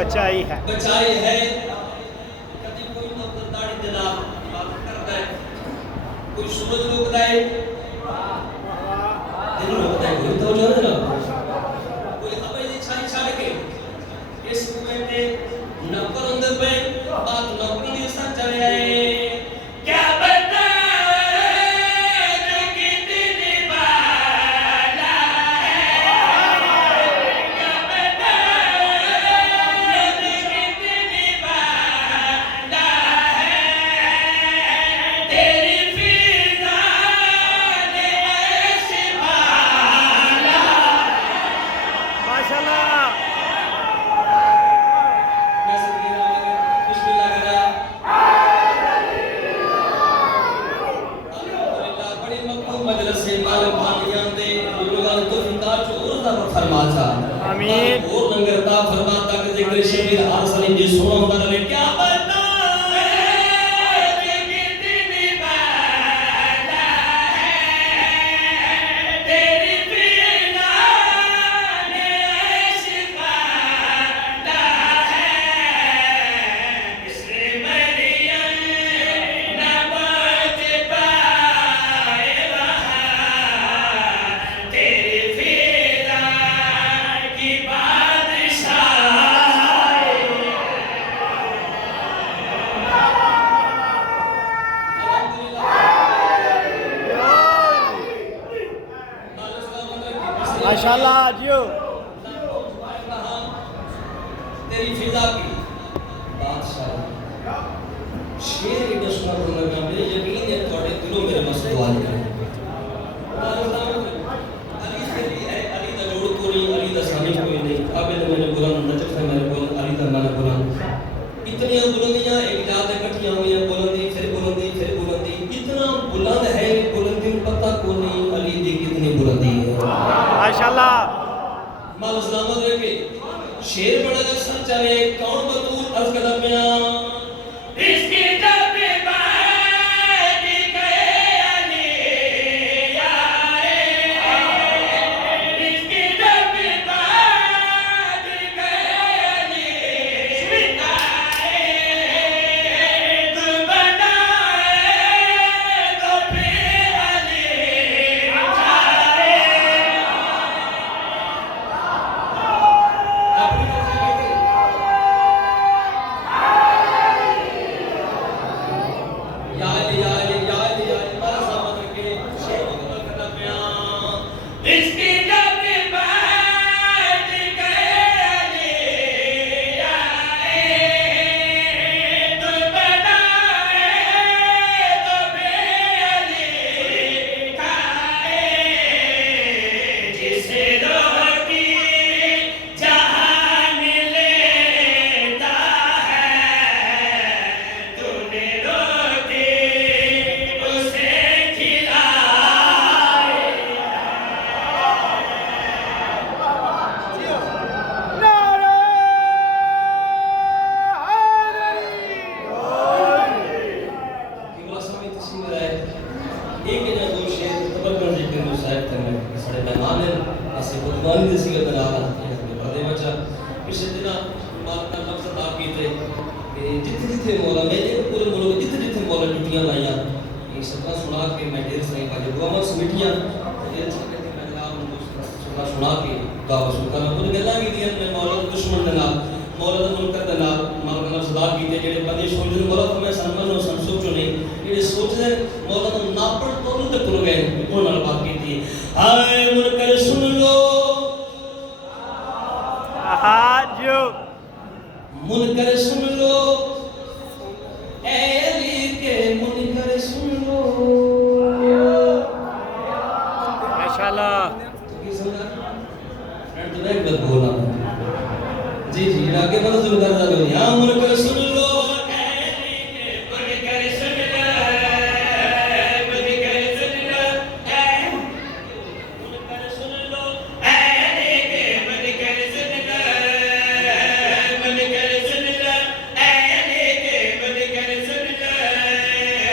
बचाई है कभी कोई दाढ़ी देना बात करता है, कोई सूरज रोकता है, दिन रोकता है, कोई तो जो है ना कोई हमें छाई छाड़ के इस कुएं में नौकर अंदर पे बात नौकर नहीं साथ चले आए क्या बता आमीन और लंगरता फरमाता कि जिक्र शबीर आसली जी सुनो होता रहे क्या बता माशाल्लाह जियो तेरी फिजा की बादशाह शेर की दुश्मन को लगा मुझे यकीन है थोड़े दिलों मेरे मस्त दुआ करें अली तेरी है अली दा जोड़ कोई अली दा सानी कोई नहीं काबिल मैंने बुलंद नजर से मेरे को अली दा मैंने बुलंद इतनी बुलंदियां एक जात माशाल्लाह माल सलामत रखे शेर बड़ा का सर चले कौन बतूल अर्ज कर दरमिया इसकी जब बात गए अली आए इसकी जब बात गए अली आए तो बनाए तो फिर अली जाए इसकी जब बात गए आए तो बनाए तो बेअली खाए जिसे रोटी जहान लेता है तूने रोटी उसे खिलाए नारे हैदरी किबला स्वामी तस्वीर है एक या दो शेर तबक्कर जिक्र में शायद तने साडे मेहमान ने असे कुर्बानी दी सी गदा आला बड़े बच्चा किसी दिन बात का लफ्ज अदा कीते कि जिथे मौला मेरे पूरे मुल्क जिथे मौला ड्यूटियां लाया ये सबका सुना के मैं ढेर सारी बातें दुआवां समेटियां ढेर सारी मैं जनाब सुना के दुआ वसूल करना पूरी गल्लां कीतियां मैं मौला दे दुश्मन दे नाल मौला दे मुनकर दे नाल मौला का लफ्ज अदा कीते जेडे बंदे सोचदे मौला तो मैं समझनो सोचो नहीं जेडे सोचदे मौला तो नापड़ तोड़ तक तुर गए उन नाल बात कीती हाय मुनकर सुन लो हाजियो मुनकर सुन लो ए अली के मुनकर सुन लो माशाल्लाह की समझा फ्रेंड तो एक बात बोला जी जी आगे बढ़ो जुलकर जाओ यहां मुनकर सुन लो ए अली के मुनकर सुन लो मुनकर सुन लो ए मुनकर सुन लो ए अली के मुनकर सुन लो मुनकर सुन लो ए अली के मुनकर सुन लो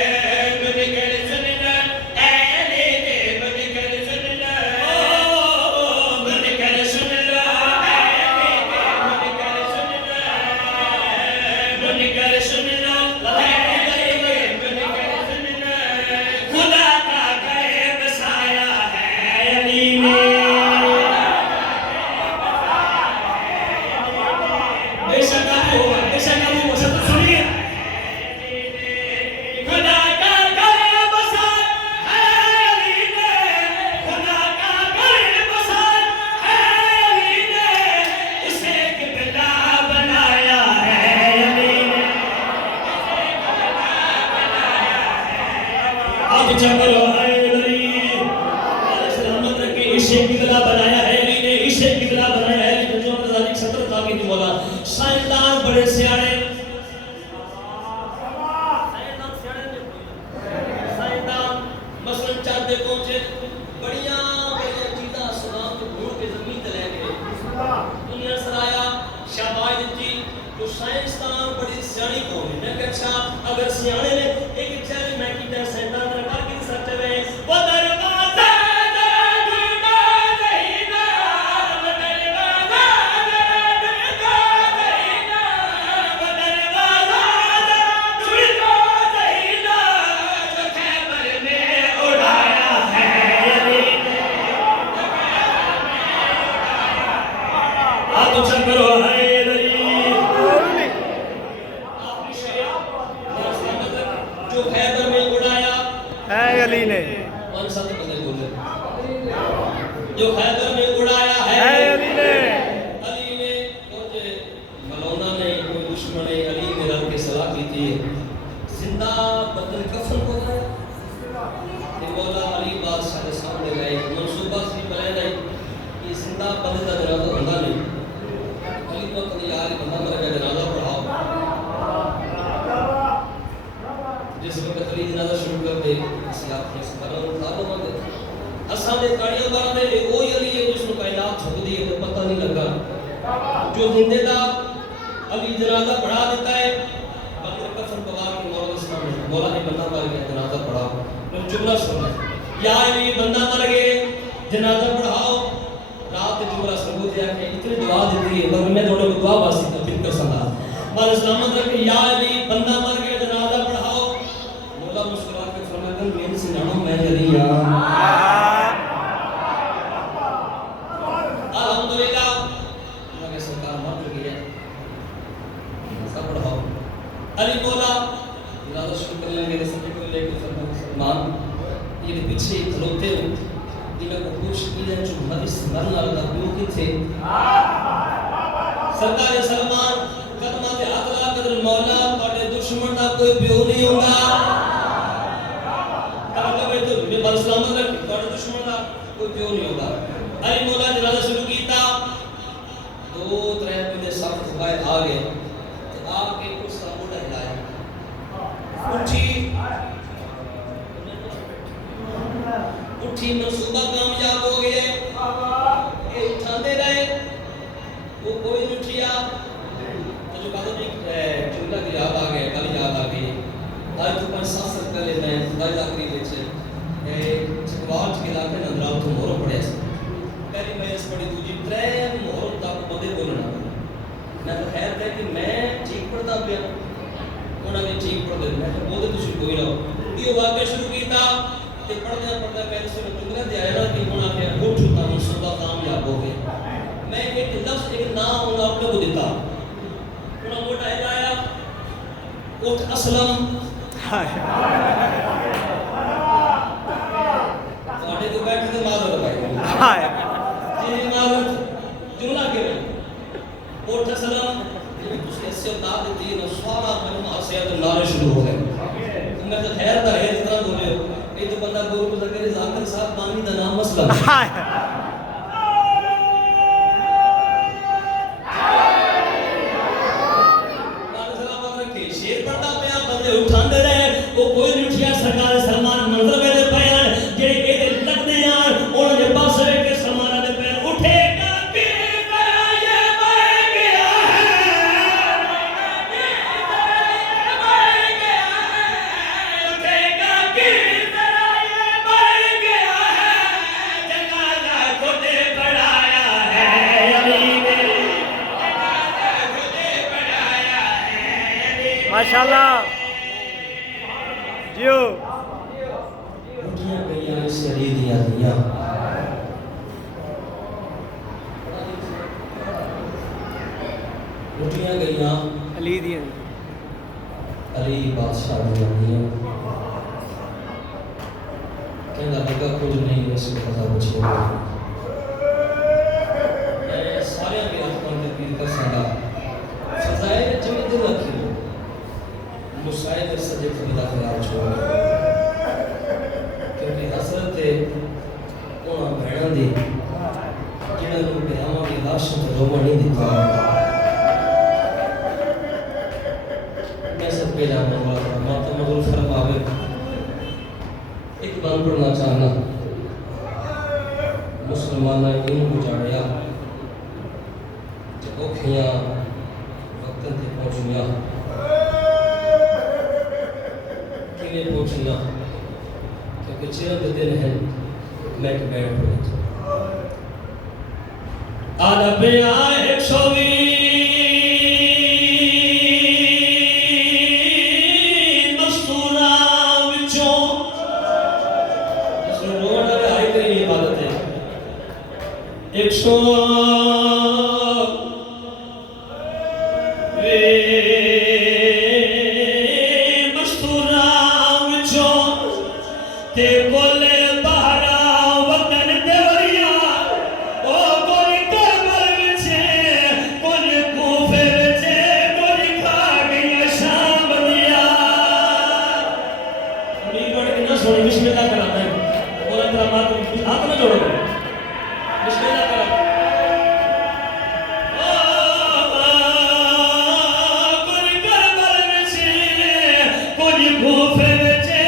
मुनकर सुन लो ए अली के मुनकर सुन लो मुनकर सुन लो ए अली के मुनकर सुन लो मुनकर सुन लो ए अली के मुनकर सुन लो खुदा का गैब साया है अली में बेशक अबू सब सुनिए खुदा का गैब साया है अली ने खुदा का गैब साया है अली ने उसे किबला बनाया है अली ने अब चलो हैदरी सलामत रखे इसे किबला बनाया है अली ने इसे किबला बनाया है अली जो रज़ाली सतर ताकि दी मौला साइंसदान बड़े सियाणे साइंसदान मसलन चाहते पहुंचे बढ़िया बढ़िया चीज़ां सलाम के ढूंढ के जमीन ते ले गए दुनिया सराया शाबाश दी तो साइंसदान बड़ी सियाणी कौम है मैं अच्छा अगर सियाणे ने एक चैलेंज मैं कीता साइंसदान ने बाकी सच है वो दरवाजा ढूंढा नहीं ना वो दरवाजा ढूंढा नहीं ना वो दरवाजा ढूंढा नहीं ना जो खैबर में उड़ाया है अली ने हाथ ऊंचा करो हैदरी जो खैबर में उड़ाया है अली ने कौन सा बंदे बोले जो खैबर में उड़ाया है अली ने कुछ मलौना ने कोई दुश्मन ने अली ने रब के सलाह की थी जिंदा बदन कफन को गया ये मौला अली बादशाह के सामने गए मंसूबा सी बनाए नहीं कि जिंदा बंदे का जनाजा होता नहीं अली को कभी यार बंदा मर गया जनाजा पढ़ाओ जिस वक्त अली जनाजा शुरू कर दे इस्लाम के सफरों तालो मत असा दे गाड़ियां मारने वो अली है जिसको झुकदी है तो पता नहीं लगा जो जिंदे दा अली जनाजा बढ़ा देता है बंदे कसम गवा के मौला के सामने मौला ने बंदा मर गया जनाजा पढ़ा तो जुमला सुनना या अली बंदा मर गए जनाजा पढ़ाओ रात जुमला सुनो दिया कि इतनी दुआ देती है मगर मैं थोड़े को दुआ वास्ते का फिर कर संगा मां सलामत रखे या अली बंदा मर गया जनाजा पढ़ाओ मौला मुस्कुरा के फरमाते हैं मैं से जानो मैं अली या अल्हम्दुलिल्लाह अल्लाह के सरकार मर गई है सब पढ़ाओ अली मौला इलाज शुरू कर लेंगे सभी को लेकर सलमान ये पीछे खलोते हो इन्हें को पूछ किया जो हदीस मरना लगा क्यों कि थे सरकार सलमान कदमा के हाथ ला कर मौला और दुश्मन का कोई प्यो नहीं होगा कहा भाई तो मैं बल सलामत रख और दुश्मन का कोई प्यो नहीं होगा अली मौला जनाजा शुरू कीता दो त्रै बजे सब भाई आ गए तो आके उसका मोटा हिलाया उठी मनसूबा कामयाब हो गए ये उठाते रहे वो कोई नहीं उठिया तो जो कहते हैं जुमला की याद आ गया कल याद आ गई आज तो 5-7 साल पहले मैं खुदाई आखिरी विच चकवाल के इलाके में अंदर तो मोहर पड़िया पहली मैं इस पढ़ी दूजी त्रै मोहर तक बंदे बोलना मैं तो खैर कह कि मैं ठीक पढ़ता पिया उन्होंने ठीक पढ़ दे मैं तो बोलते तुम कोई ना ये वाक्य शुरू किया ते पढ़दे पढ़दे मैंने सुन जुमला दे आया कि होना के उठ उठा मनसूबा कामयाब हो गए मैं एक लफ्ज एक नाम उन्होंने अपने को देता उन्होंने मोटा हिलाया उठ असलम ਤੁਹਾਡੇ ਤੋਂ ਬੈਠ ਕੇ ਮਾਜ਼ਰ ਭਾਈ हाय ਜੀ ਮਾਜ਼ਰ जुमला के में उठ असलम ਤੁਸੀਂ ऐसे उतार देती है सारा मजमा से तो नारे शुरू हो गए मैं तो खैर था है जितना बोले ये तो बंदा गोल को लगे जाकर साहब पानी का नाम मसला हाय शेर पड़ता पे बंदे उठांदे रहे वो कोई नहीं उठिया सरकार सलमान मंजर में दे पैर जे के लगदे यार उन्होंने पास के सलमान दे पैर उठेगा कि ये मर गया है उठेगा कि ये मर गया है जनाजा खुद बढ़ाया है अली ने जनाजा खुद बढ़ाया है माशाल्लाह जियो उठियां गईयां इस अली दियां दियां उठियां गईयां अली दी अली बादशाह दियां दियां कहना लगा कुछ नहीं वैसे पता बचे मैं सारे के हाथों में पीर कर सका सजाए जमी दिल रखी मुसाइद सजे खुदा खिलाफ छोड़ क्योंकि हसरत उन्हां भैणां दी जिन्हां नूं ब्याहां दी लाश ते रोवण नहीं दिता मैं सब पे जाने वाला माता मगरूर फरमावे एक बंद पढ़ना चाहना मुसलमाना इन गुजारिया जब औखियां वक्तन ते पहुंचियां किने पहुंचियां क्योंकि चिरंद दिन है मैं बैठ पड़े आला पे आए 120 मस्तूरा विचों जिसने रोड लगा आई तेरी इबादत है 100 ते बोले बहरा वतन देवरिया ओ कोई करबल विचे कोई कूफे विचे कोई खाड़ी शाम दिया मेरी बड़े कितना सोनी बिस्मिल्लाह कराता है बोला तेरा बात हाथ ना जोड़ो बिस्मिल्लाह करा कोई करबल विचे कोई कूफे जे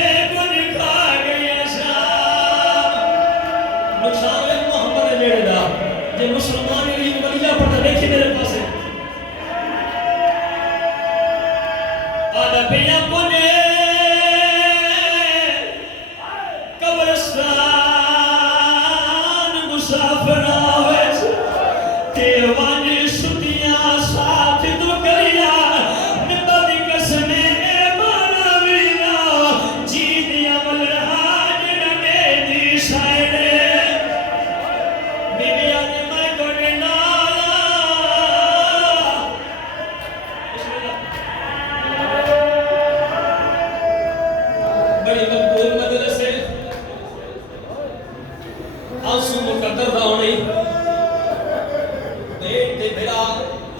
याद पिया पुने कब्रिस्तान मुसाफिर आवेस ते वानी सुतियां साथ तू करिया निबदी कसमे माना वीना जी दिया मलरा जड़े दी साइडे बिबिया ने मैं कोने नाला बड़ी मकबूल मदरसे आंसू मुकद्दर दावनी बेटे बिला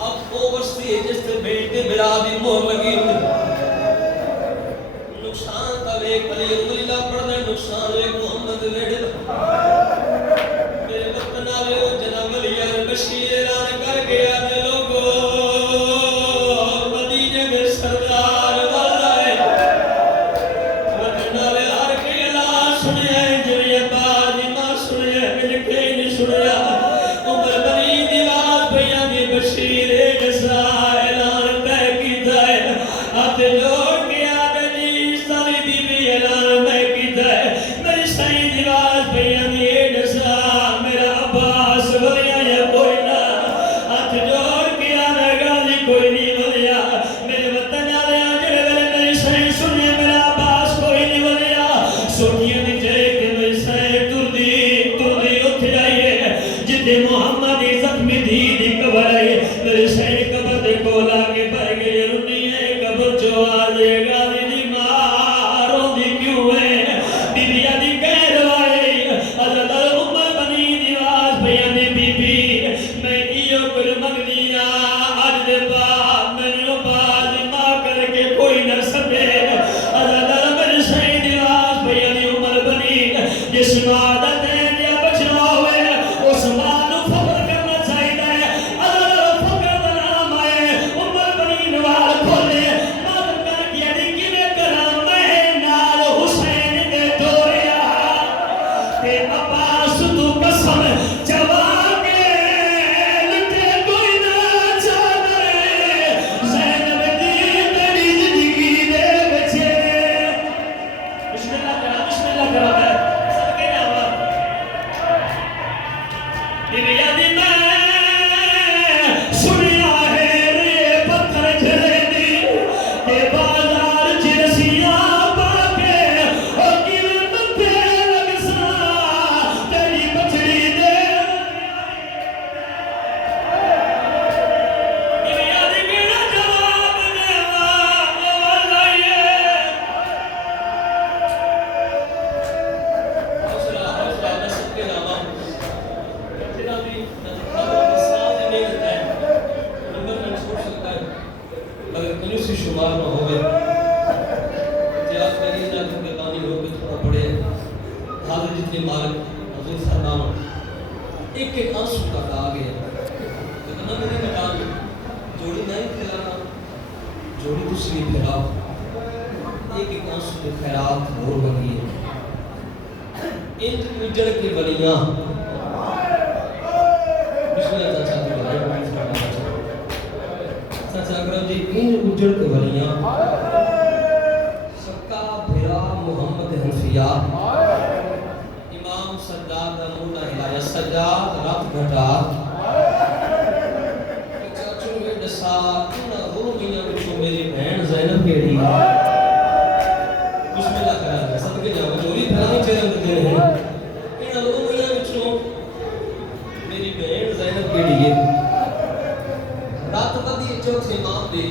अब ओवर स्टेज ते बेटे बिला दी मोहर लगी नुकसान का वेग भले उंगलीला पड़ने नुकसान वेग मोहम्मद वेड़ मेरे वतन आले जनाब अलियार बशीर ऐलान कर गया ने लोगो मदीने में सरदार वाला है वतन आले हर के ऐलान सुनिया जिन्हें बाजी मां सुनिया जिनके नहीं सुनिया उमर बनी दीवार भैया दी बशीर जैसा ऐलान तय कीता है हाथ जोड़ के आदे जी साली दी भी ऐलान मैं कीता है मेरी सही दीवार भैया दी जैसा मेरा अब्बास वलिया या कोई ना हाथ जोड़ के आदे गाली कोई नहीं वलिया मेरे वतन आले जेड़े वेले मेरी सही सुनिए मेरा अब्बास कोई नहीं वलिया सोनिया दी जय के मेरी सही तुरदी उठ जाइए जिते मोहम्मद दी जख्मी दी कबर है मेरे सही कबर दे कोल आके भर गए रुनी है कबर जो आ जाएगा मेरी मां रोंदी क्यों है बीबिया दी कह रवाए हज़रत उमर बनी दीवार भैया दी बीबी मैं इयो कुल मंगनिया आज दे बाद मैनू बाज मां करके कोई न सके हज़रत मेरे सही दीवार भैया दी उमर बनी जिस मां दा दिया बचना होवे उस मां नू फख्र करना चाहिए अगर फख्र दा नाम आए उमर बनी नवार खोले मां कर किया दी किने करा मैं नाल हुसैन दे तोरिया ते अब्बास तू कसम जवा के लुटे कोई ना जाने ज़ैनब दी तेरी जिंदगी दे विच बिस्मिल्लाह करा सदके जावा बिबिया दी मैं सुनिया है रे पत्थर झले दी ते बाजार च रसियां पाके ओ किवें मथे लगसा तेरी बछड़ी दे बिबिया दी केड़ा जवाब देवा लाइए हौसला मैं सबके जावा तेरा भी साथ नहीं रहता है नंबर में छोड़ सकता है मगर कहीं से शुमार न होवे इतिहास में ये जाकर के कहानी हो के थोड़ा पड़े हाजिर जितने मालिक हजूर सरनाम एक एक आंसू तक आ गया तो कहना मेरी निकाल जोड़ी नहीं खिलाना जोड़ी दूसरी फैलाओ एक एक आंसू के खैरात हो लगी है इंज उजड़ के बनिया चाचा अकरम जी इन उजड़ के वलियां सक्का भिरा मोहम्मद हनफिया इमाम सज्जाद दा मुंडा हिलाया सज्जाद रात घटा चाचू ने दसा इन दो मियां विचों मेरी बहन ज़ैनब केड़ी बिस्मिल्लाह करा सदके जाओ चोरी फरानी चेरन दे हैं इन दो मियां विचों मेरी बहन ज़ैनब केड़ी है रात बदी चौथे इमाम दे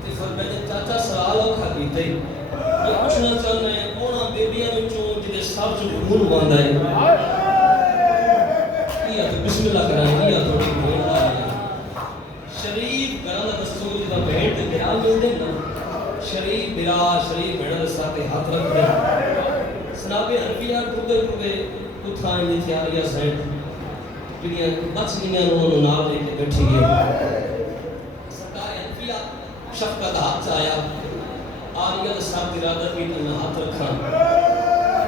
ते फरमाया चाचा सवाल औखा कीते मैं पूछना चाहना है ओना बेबियां विचों जिदे सब च खून वंदा है किया तो बिस्मिल्लाह करा किया थोड़ी भेड़ ला शरीफ घरां दा दस्तूर जिदा भेड़ ते बिरा मिलदे ना शरीफ बिरा शरीफ भेड़ दे साथे हाथ रख दे सनाबे हनफिया टुदे उठाई दी तैयारियां सैन जिहड़ियां बचनियां उन्होंने नाल लेके बैठी गई सरकार हनफिया शफकत हाथ आया आलिया दे साथ इरादा की तो मैं हाथ रखा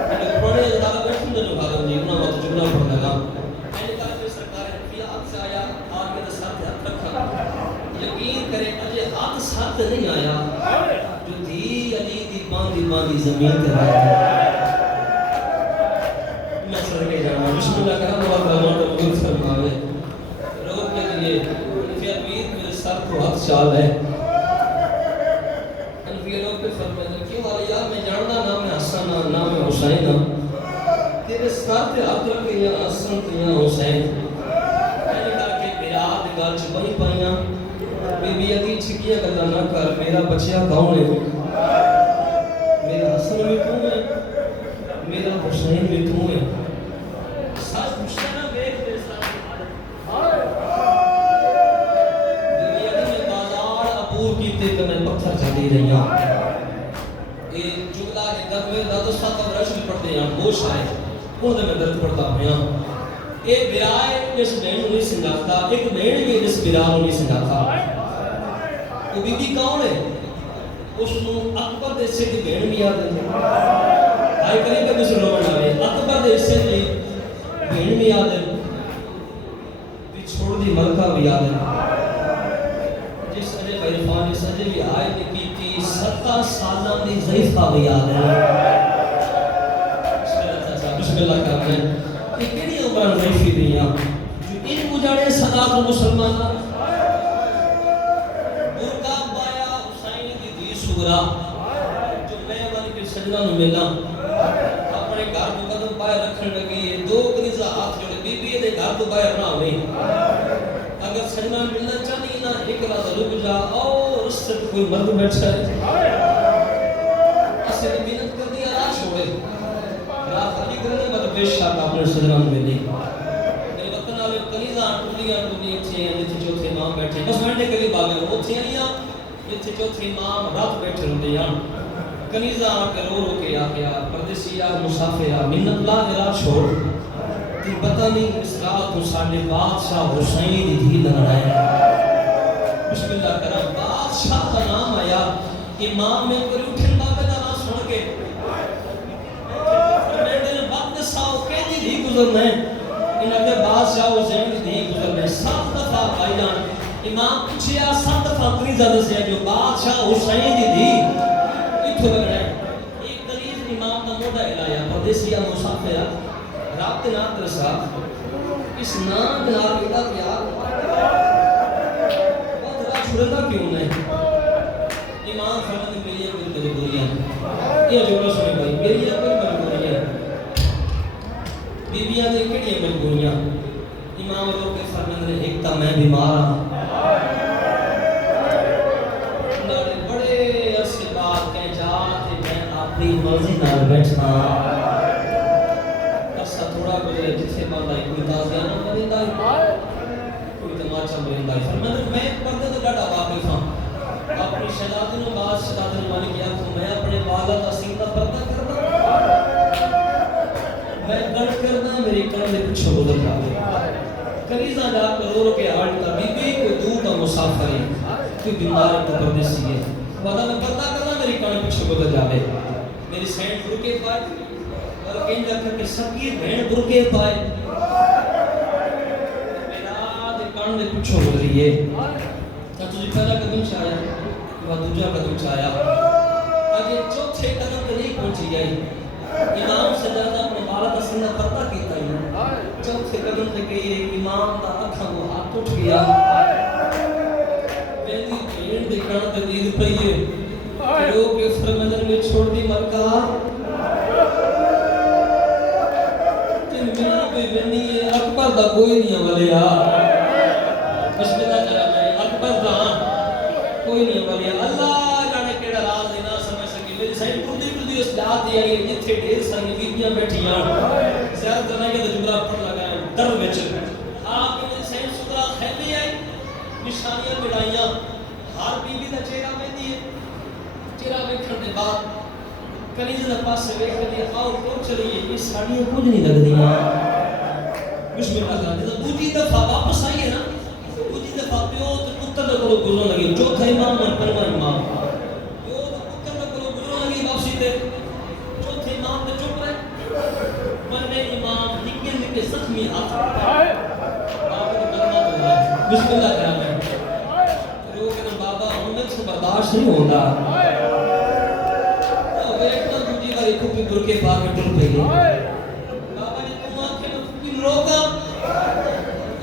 मैंने पुराने अदालत बैठे ने भागम जी उन्होंने मत जुमला पढ़ लगा मैंने कहा कि सरकार हनफिया हाथ से आया आलिया दे साथ हाथ रखा यकीन करें अजय हाथ साथ नहीं आया जो दी बांधी ज़मीन ते रख मैं सदके जाना बिस्मिल्लाह करा बाबा कलाम तो कबूल फरमावे रोक के लिए फिर मीर मेरे सर को हाथ चाल है अनफिया रोक के फरमाया क्यों वाला यार मैं जानदा ना मैं हसन ना मैं हुसैन ना तेरे सर ते हाथ रख के या हसन ते या हुसैन मैंने कहा कि मेरा हाथ गल च बनी पाइयां बीबी अदी छिकिया गल्ला ना कर मेरा बच्चा कौन है मेरा हसन भी तू है मेरा हुसैन भी तू है सच पूछना ना देख तेरे साथ बीबी अदी ने बाजार अपूर कीते तो मैं पत्थर चली रही हूं ये जुमला के दरवे दा तो सात वर्ष भी पढ़ते हैं होश आए ਉਹਦੇ ਮੈਂ ਦਰਦ ਪੜਦਾ ਪਿਆ ਇਹ ਵਿਰਾਏ ਇਸ ਬਹਿਣ ਨੂੰ ਨਹੀਂ ਸਮਝਾਤਾ ਇੱਕ ਬਹਿਣ ਵੀ ਇਸ ਵਿਰਾਹ ਨੂੰ ਨਹੀਂ ਸਮਝਾਤਾ ਉਹ ਬੀਬੀ ਕੌਣ ਹੈ ਉਸ ਨੂੰ ਅਕਬਰ ਦੇ ਹਿੱਸੇ ਦੀ ਬਹਿਣ ਵੀ ਯਾਦ ਹੈ ਆਈ ਕਰੇ ਕਿ ਉਸ ਰੋਣ ਆਵੇ ਅਕਬਰ ਦੇ ਹਿੱਸੇ ਦੀ ਬਹਿਣ ਵੀ ਯਾਦ ਹੈ ਵਿਛੋੜ ਦੀ ਮਲਕਾ ਵੀ ਯਾਦ ਹੈ ਜਿਸ ਨੇ ਬੈਰਫਾਨ ਸਜੇ ਵੀ ਆਏ ਨੇ ਕੀਤੀ 7 ਸਾਲਾਂ ਦੀ ਜ਼ਈਫਾ ਵੀ ਯਾਦ ਹੈ बिस्मिल्लाह करते हैं कि केड़ी उम्र ज़ईफ़ी दियां जो इन गुजारे सदा तो मुसलमान बुरका बाया हुसैन दी दी सुगरा जो मैं वाली के सजना नु मिला अपने घर को कदम पाए रखन लगी है दो कनीज़ा हाथ जोड़े बीबी दे घर तो बाहर ना होवे अगर सजना मिलना चाहनी ना एक रात रुक जा और उससे कोई मर्द बैठा है असली मिन्नत कर दिया रात छोड़े खाली करने मतलब बेशक आपने सदना में ली मेरे वतन वाले कनीज़ा टुलियां अच्छे हैं जिथे चौथे इमाम बैठे बस मंडे करीब आ गए ओथे आईया जिथे चौथे इमाम रात बैठे होंदे हैं कनीज़ा के रो के आ गया परदेसिया मुसाफिर मिन्नत ला इरा छोड़ ते पता नहीं इस रात को साडे बादशाह हुसैन दी धी लगना है बिस्मिल्लाह करा बादशाह का नाम आया इमाम में कोई उठन बाबे दा नाम सुन के गुजरना है इन अगले बादशाह हुसैन दी धी गुजरना है 7 दफा भाईजान इमाम पूछया 7 दफा कनीज़ा दसया जो बादशाह हुसैन दी धी इथों लगना है एक कनीज़ इमाम दा मोढा हिलाया परदेसिया मुसाफिर रात ना तरसा इस नाम नाल इदा प्यार बहुत रात छुड़दा क्यों नहीं इमाम फरमाते मेरी कोई मजबूरियां ये जोड़ो सुने भाई मेरी कोई मजबूरियां बीबियां दे केड़ियां मजबूरियां इमाम लोग के फरमाते ने एक तो मैं बीमार हां नाले बड़े अरसे बाद कह जा ते मैं अपनी मर्जी नाल बैठना असा थोड़ा गुजरे जिथे बंदा कोई ताज़िया ना मरिंदा कोई तमाचा मरिंदा फरमाते मैं पर्दे तो डाटा वाकिफ हां अपनी शहजादी नु बात शहजादी नु माने किया तो मैं अपने वाला का सीधा पर्दा करना मैं गल करना मेरे कन दे पीछे गुजर जावे कनीज़ा जा रो के हाल का बीबी कोई दूर का मुसाफिर है कोई बीमार है कोई परदेसी है वाला मैं पर्दा करना मेरे कन पीछे गुजर जावे मेरी सैंड बुरके पाए और कहीं जाकर के सबकी बहन बुरके पाए मेरा दे कन दे पीछे गुजरिए तो तुझे पहला कदम छाया कि दूसरा कदम छाया अगे चौथे कदम पे नहीं पहुंची गई इमाम सजादा अपने बाला का सीना पर्दा कीता है चौथे कदम पे गई इमाम दा अखा वो हाथ उठ गया मेरी भीड़ देखना ते नींद पई है लोग के फरमाने में छोड़ दी मक्का तीन मिनट कोई बनी है अकबर दा कोई नहीं वाले यार बिस्मिल्लाह करा मैं अकबर दा कोई नहीं वाले अल्लाह जाने केड़ा राज है ना समझ सके मेरी साइड खुदी उस रात दी आई जिथे ढेर सारी बीबियां बैठियां ज़्यादा तना के जुमला पढ़ लगा दर विच आप ने साइड सुधरा खैली आई निशानियां मिलाइयां हर बीबी दा चेहरा वेंदी है चेहरा देखण दे बाद कनीज़ा दा पासे वेख के आओ को चलिए ये साड़ियां कुछ नहीं लगदियां बिस्मिल्लाह का दूसरी दफा वापस आई है ना दूसरी दफा प्यो ते पुत्र दे कोल गुजरन लगी चौथा इमाम और पंजवां इमाम प्यो ते पुत्र दे कोल गुजरन लगी वापसी ते चौथे इमाम ते चुप रहे पंजवें इमाम निके निके जख्मी हाथ आपने कलमा बोला बिस्मिल्लाह कहना रो के बाबा उम्र से बर्दाश्त नहीं होता तो वे फूफी बुरके पा के टुर पई बाबा जी तुम आखे तो फूफी रोका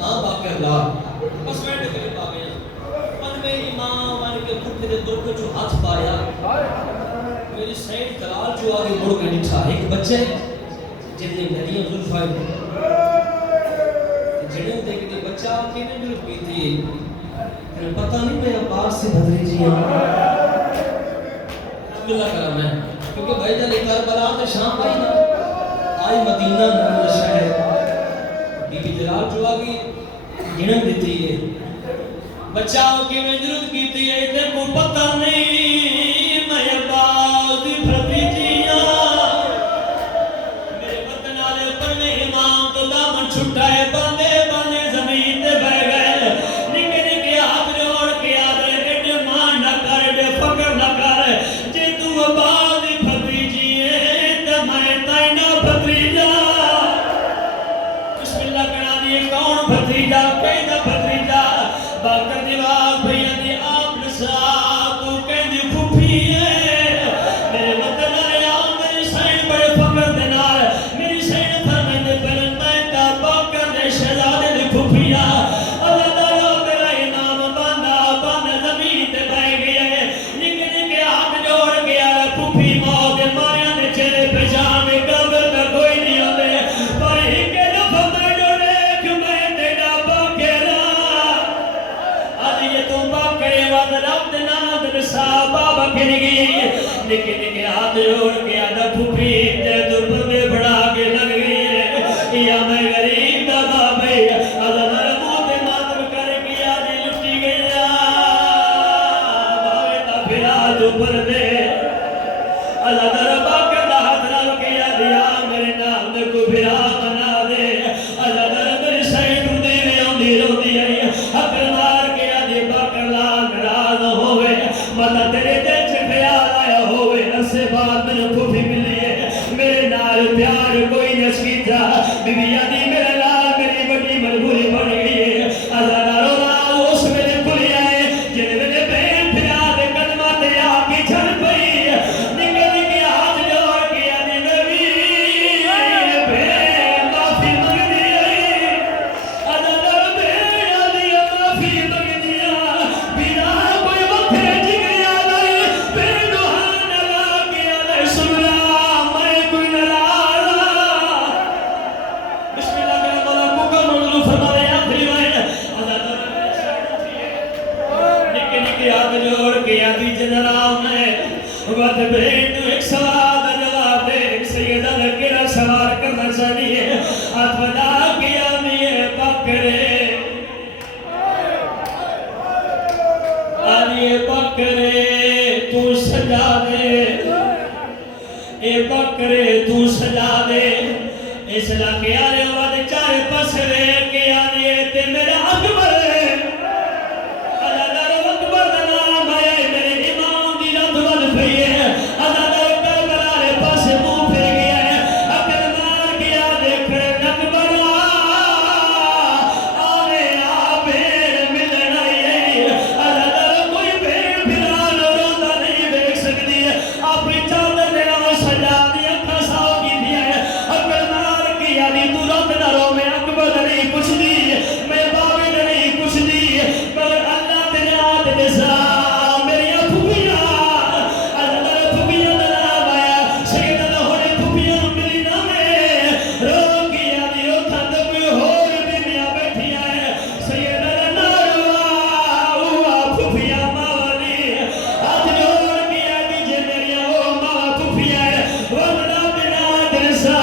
हां बाकर ला बस बैठ के बाबे मन में इमाम मान के फूफी दे बुरके जो हाथ पाया मेरी साइड दलाल जो आगे मुड़ के निठा एक बच्चे जिन्हें नदियां जुल्फा जिन्हें देख के बच्चा किने जुल्फ की थी पता नहीं मैं अब्बास से बदरी जी बिल्ला करम है क्योंकि भाई जान करबला ते शाम आई ना आई मदीना नूर शहर बीबी जलाल जो आ गई जन्म देती है बच्चा की में जरूरत कीती है ते को पता नहीं मैं अब्बास दी भतीजिया मेरे वतन वाले पर में इमाम तो दामन छुटा है बांधे बांधे जमीन ते बह गए निके निके हाथ जोड़ के आदरे एडे मान न कर एडे फकर न कर जे तू अब्बास दी भतीजी है ते मैं ताइना भतीजा बिस्मिल्लाह करा दिए कौन भतीजा कहदा भतीजा बाकर दीवार भैया दी आप साहब तू कहदी फूफी है मेरे वतन वाले आओ मेरी साइड बड़े फकर दे नाल मेरी साइड फरमांदे पर मैं ता बाकर दे शहजादे दी फूफिया अल्लाह ताला मेरा इनाम बांधा बांधा जमीन ते बह गया है निके निके हाथ जोड़ के यार फूफी मौत दे मारिया दे चेहरे पे जान कब्र में कोई नहीं आवे पर इके दफा मैं जो देख मैं तेरा बाकेरा आज ये तू बाकरे वाद रब दे नाम दे साहबा बकरी गई निके निके हाथ जोड़ के आदा फूफी ते दुर्बे बढ़ा के लग गई है या मैं गरीब दा बाबे अल्लाह मेरे मुंह पे मातम कर के आज लुटी गया बावे दा फिरा तू पर दे अल्लाह तेरा बाकर दा हाथ रब के दिया मेरे नाम दे को फिरा बना दे अल्लाह तेरा मेरी साइड दे में आंदी रोंदी आई अकल मार के आदि बाकर ला नाराज होवे मता तेरे दिल च ख्याल आया होवे असे बाद में फूफी मिली है मेरे नाल प्यार कोई न कीता बीबिया दी मेरे नाल मेरी बड़ी मजबूरी बन गई है अल्लाह दा रोना उस वेले भुल आए जिस वेले बहन फिरा दे कदमां ते आके चल पई निके निके हाथ जोड़ के आदि नबी बहन माफी मंगदी है अल्लाह दा बहन आदि माफी मंगदी है बिना कोई वखरे जिगरिया नहीं फिर दुहान लगा के आले सुना मैं कोई नाराज बिस्मिल्लाह कर मौला मुकम्मल फरमाए आखिरी लाइन अल्लाह ताला निके निके हाथ जोड़ के आदि जनाब ने वत बेट एक सवाल का जवाब दे सैयदा ने केरा सवाल करना चाहिए हाथ बना किया मिए बकरे आदि बकरे तू सजा दे ए बकरे तू सजा दे इस लाके आले वादे चारे पासे के आने ते मेरा अकबर अल्लाह दा अकबर दा नाम आया मेरे इमाम दी रब वद पई है अल्लाह दा करबला रे पासे मुंह फिर गया है अकल मार गया देख अकबर आने आ भेड़ मिलन आई है अल्लाह दा कोई भेड़ फिरा रोंदा नहीं देख सकती है अपनी चादर दे नाल सजा दी अखा साओ की दिया है अकल मार गया नी तू रब ना रो मैं अकबर नहीं पुछदी मैं बाबे नहीं पुछदी मगर अल्लाह ते नात दे सा मेरी फुफिया अल्लाह फुफिया दा नाम आया सैयदा दा होने फुफिया मिली ना मैं रो गया नी ओ थंद कोई होर बीबियां बैठियां है सैयदा दा नारवा हुआ फुफिया मावली हाथ जोड़ के आदि जे मेरी ओ मावा फुफिया है वरना बिना दे सा